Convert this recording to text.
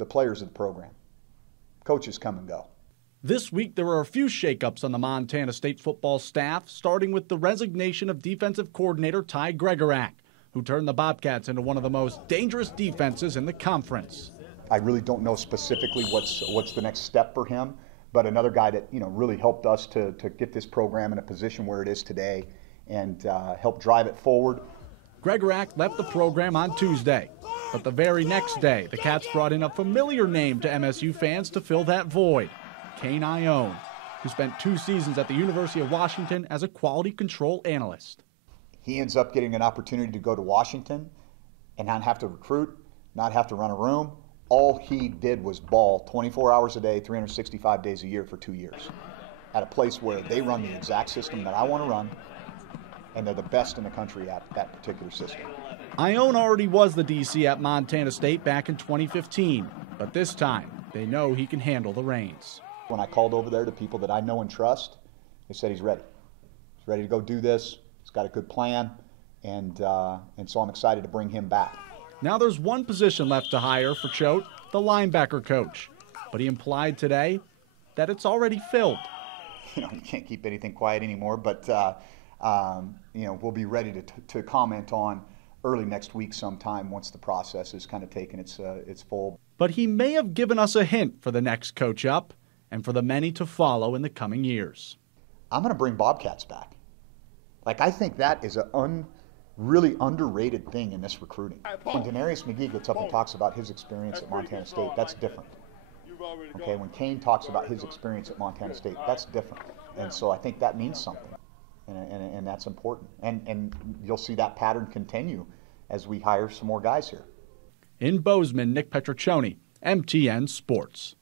the players of the program. Coaches come and go. This week, there were a few shakeups on the Montana State football staff, starting with the resignation of defensive coordinator Ty Gregorak, who turned the Bobcats into one of the most dangerous defenses in the conference. I really don't know specifically what's the next step for him, but another guy that really helped us to get this program in a position where it is today and help drive it forward. Gregorak left the program on Tuesday, but the very next day, the Cats brought in a familiar name to MSU fans to fill that void. Kane Ione, who spent 2 seasons at the University of Washington as a quality control analyst. He ends up getting an opportunity to go to Washington and not have to recruit, not have to run a room. All he did was ball 24 hours a day, 365 days a year for 2 years at a place where they run the exact system that I want to run, and they're the best in the country at that particular system. Ione already was the DC at Montana State back in 2015, but this time they know he can handle the reins. When I called over there to people that I know and trust, they said he's ready. He's ready to go do this. He's got a good plan, and so I'm excited to bring him back. Now there's one position left to hire for Choate, the linebacker coach, but he implied today that it's already filled. You can't keep anything quiet anymore, but we'll be ready to comment on early next week sometime once the process has kind of taken its full. But he may have given us a hint for the next coach up and for the many to follow in the coming years. I'm going to bring Bobcats back. I think that is a really underrated thing in this recruiting. When Denarius McGee gets up and talks about his experience at Montana State, that's different. Okay, when Kane talks about his experience at Montana State, that's different. And so I think that means something, and that's important. And you'll see that pattern continue as we hire some more guys here. In Bozeman, Nick Petroccioni, MTN Sports.